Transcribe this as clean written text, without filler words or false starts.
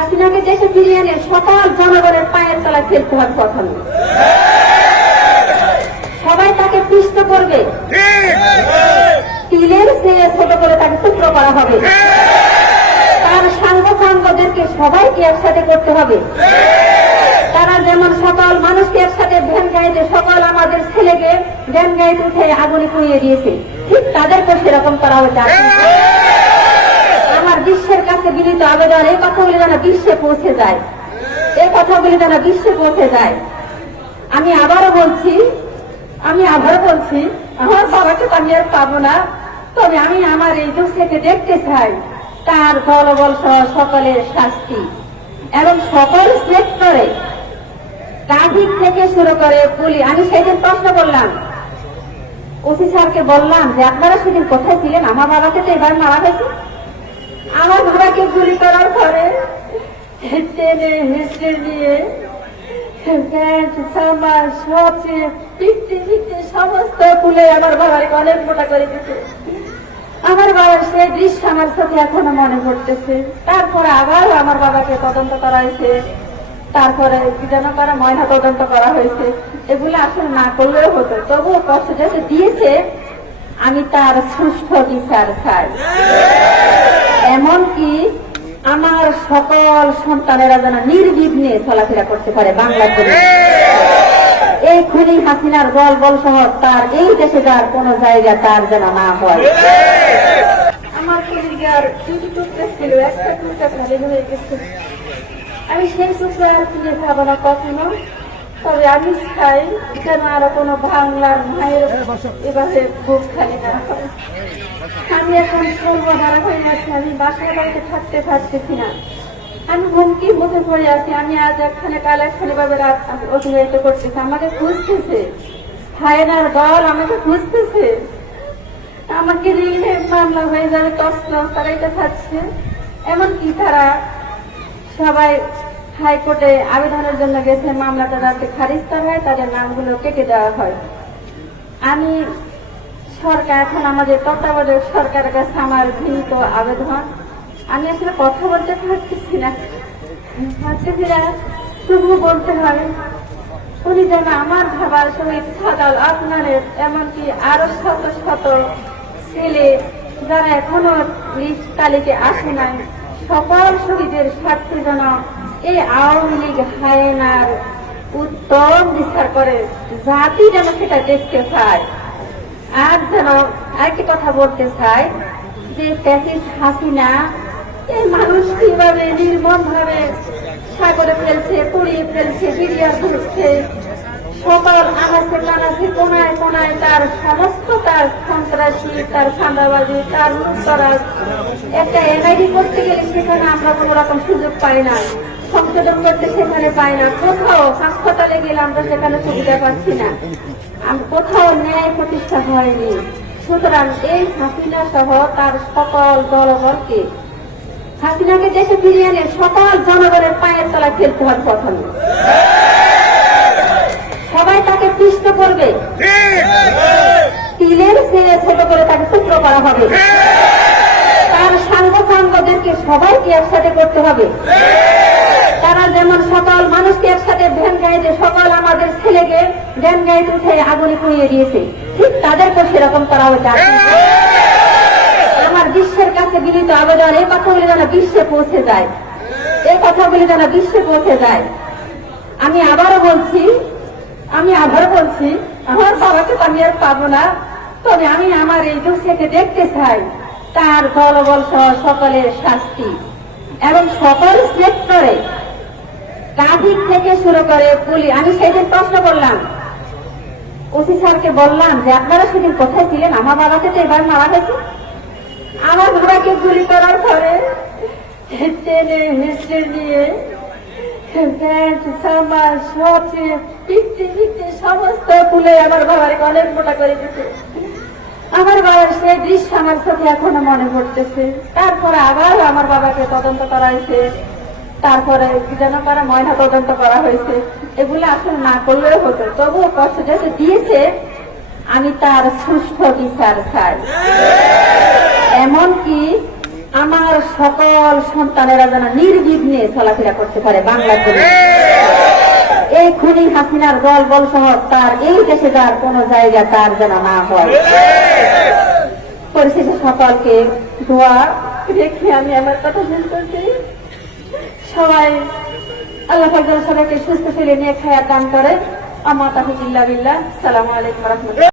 হাসিনাকে দেশে ফিরিয়ে এনে সকল জনগণের পায়ের তলায় ফেলতে হবে প্রথমে। সবাই তাকে পিষ্ট করবে, তিলের চেয়ে ছোট করে তাকে টুকরো করা হবে। তার সাঙ্গপাঙ্গদেরকে সবাইকে একসাথে করতে হবে। তারা যেমন সকল মানুষকে একসাথে ভ্যান গাড়িতে সকল আমাদের ছেলেকে ভ্যান গাড়িতে উঠে আগুনে পুড়িয়ে দিয়েছে, ঠিক তাদেরকে সেরকম করা হয়েছে। আমার বিশ্বের কাছে বিনীত আবেদন, এই কথাগুলি যেন বিশ্বে পৌঁছে যায়, এই কথাগুলি যেন বিশ্বে পৌঁছে যায়। আমি আবারও বলছি, আমার বাবাকে তো আমি আর পাবো না, তবে আমি আমার এই দেশ থেকে দেখতে চাই তার দলবল সহ সকলের শাস্তি এবং সকল সেক্টরে ট্রাফিক থেকে শুরু করে পুলিশ। আমি সেদিন প্রশ্ন করলাম, ওসি স্যারকে বললাম যে আপনারা সেদিন কোথায় ছিলেন? আমার বাবাকে তো এবার মারা গেছে। আমার বাবাকে গুলি করার পরে টেনে হেসড়ে নিয়ে প্যান্ট জামা সবচেয়ে পিঠতে সমস্ত খুলে আমার বাবাকে অনেক মোটা করে দিতে। আমার বাবার সেই দৃশ্য আমার চোখে এখনো মনে পড়তেছে। তারপরে আবার আমার বাবাকে তদন্ত করা হয়েছে, তারপরে কি যেন করা ময়না তদন্ত করা হয়েছে। এগুলো আসলে না করলেও হতো, তবুও কষ্ট যেতে দিয়েছে, আমি তার সুষ্ঠু বিচার চাই। এমনকি আমার সকল সন্তানেরা যেন নির্বিঘ্নে চলাফেরা করতে পারে বাংলার জন্য। এই খুনি হাসিনার দল বল সহ তার এই দেশে যার কোন জায়গা তার যেন না হয়। আমার কলিজার দুটি টুকরা ছিল, একটা টুকরা খালি হয়ে গেছে। আমি সেই টুকরা আর ফিরে খাবো না কখনো, তবে আমি চাই যেন আরো কোনো বাংলার মায়ের এভাবে বুক খালি না হয়। আমি এখন সর্বধারা হয়ে আছি, আমি বাসায় বাড়িতে থাকতে পারতেছি না, আমি হুমকির মুখে পড়ে আছি। আমি আজ একখানে কাল একখানে ভাবে রাত অতিবাহিত করতেছি, আমাকে খুঁজতেছে, হায়নার দল আমাকে খুঁজতেছে, আমাকে নিয়ে মামলা হয়ে যাবে তসল, তারা এটা থাকছে। এমনকি তারা সবাই হাইকোর্টে আবেদনের জন্য গেছে, মামলাটা যাতে খারিজ করা হয়, তাদের নামগুলো কেটে দেওয়া হয়। আমি সরকার, এখন আমাদের তত্ত্বাবধায়ক সরকারের কাছে আমার বিনীত আবেদন, আমি আসলে কথা বলতে পারতেছি না, তবু বলতে হবে, উনি যেন আমার ভাবার শহীদ সাদাল আপনাদের এমনকি আরো শত শত ছেলে যারা এখনো লিস্ট তালিকে আসে নাই, সকল শহীদের স্বার্থে যেন এই আওয়ামী লীগ হায়নার উত্তম বিচার করে, জাতি যেন সেটা দেখতে চায়। আর যেন আরেকটি কথা বলতে চাই যে ফ্যাসিস্ট হাসিনা এই মানুষ কিভাবে নির্মম ভাবে সাগরে ফেলছে, পুড়িয়ে ফেলছে, বিরিয়া ফেলছে, সকল আনাচে কানাচে কোনায় কোনায় তার সমস্ত তার সন্ত্রাসী, তার সান্দাবাজি, তার লুটতরাজ। একটা এনআইডি করতে গেলে সেখানে আমরা কোন রকম সুযোগ পাই না, সংশোধন করতে সেখানে পাই না, কোথাও হাসপাতালে গেলে আমরা সেখানে সুবিধা পাচ্ছি না, কোথাও ন্যায় প্রতিষ্ঠা হয়নি। সুতরাং এই হাসিনা সহ তার সকল দলবলকে, হাসিনাকে দেশে ফিরিয়ে এনে সকল জনগণের পায়ের তলায় ফেলতে হবে প্রথমে। সবাই তাকে পিষ্ট করবে, তিলের চেয়ে ছোট করে তাকে টুকরো করা হবে। তার সাঙ্গপাঙ্গদেরকে সবাইকে একসাথে করতে হবে। তারা যেমন সকল মানুষকে একসাথে ভ্যান গাড়িতে সকল আমাদের ছেলেকে ভ্যান গাড়িতে উঠে আগুনে পুড়িয়ে দিয়েছে, ঠিক তাদেরকে সেরকম করা হয়েছে। আমার বিশ্বের কাছে বিনীত আবেদন, এই কথাগুলি যেন বিশ্বে পৌঁছে যায়, এই কথাগুলি যেন বিশ্বে পৌঁছে যায়। আমি আবারও বলছি, আমার বাবাকে তো আমি আর পাবো না, তবে আমি আমার এই দেশ থেকে দেখতে চাই তার দলবল সহ সকলের শাস্তি এবং সকল সেক্টরে ট্রাফিক থেকে শুরু করে পুলিশ। আমি সেদিন প্রশ্ন করলাম, ওসি স্যারকে বললাম যে আপনারা সেদিন কোথায় ছিলেন? আমার বাবাকে তো এবার মারা গেছে। আমার বাবাকে গুলি করার পরে টেনে হেসড়ে নিয়ে প্যান্ট জামা সবচেয়ে পিঠতে সমস্ত খুলে আমার বাবাকে অনেক মোটা করে দিতে। আমার বাবার সেই দৃশ্য আমার চোখে এখনো মনে পড়তেছে। তারপরে আবার আমার বাবাকে তদন্ত করা হয়েছে, তারপরে কি যেন করা ময়না তদন্ত করা হয়েছে। এগুলো আসলে না করলেও হতো, তবুও কষ্ট যেতে দিয়েছে, আমি তার সুষ্ঠু বিচার চাই। এমনকি আমার সকল সন্তানেরা যেন নির্বিঘ্নে চলাফেরা করতে পারে বাংলার জন্য। এই খুনি হাসিনার দল বল সহ তার এই দেশে যার কোন জায়গা তার যেন না হয়। পরিশেষে সকলকে দোয়া রেখে আমি আমার কথা শেষ করছি। সবাই আল্লাহ পাক যেন সবাইকে সুস্থ শরীরে নিয়ে খায়া দান করে। আমার তাহিদুল্লাহ বিল্লাহ। আসসালামু আলাইকুম ওয়া রাহমাতুল্লাহ।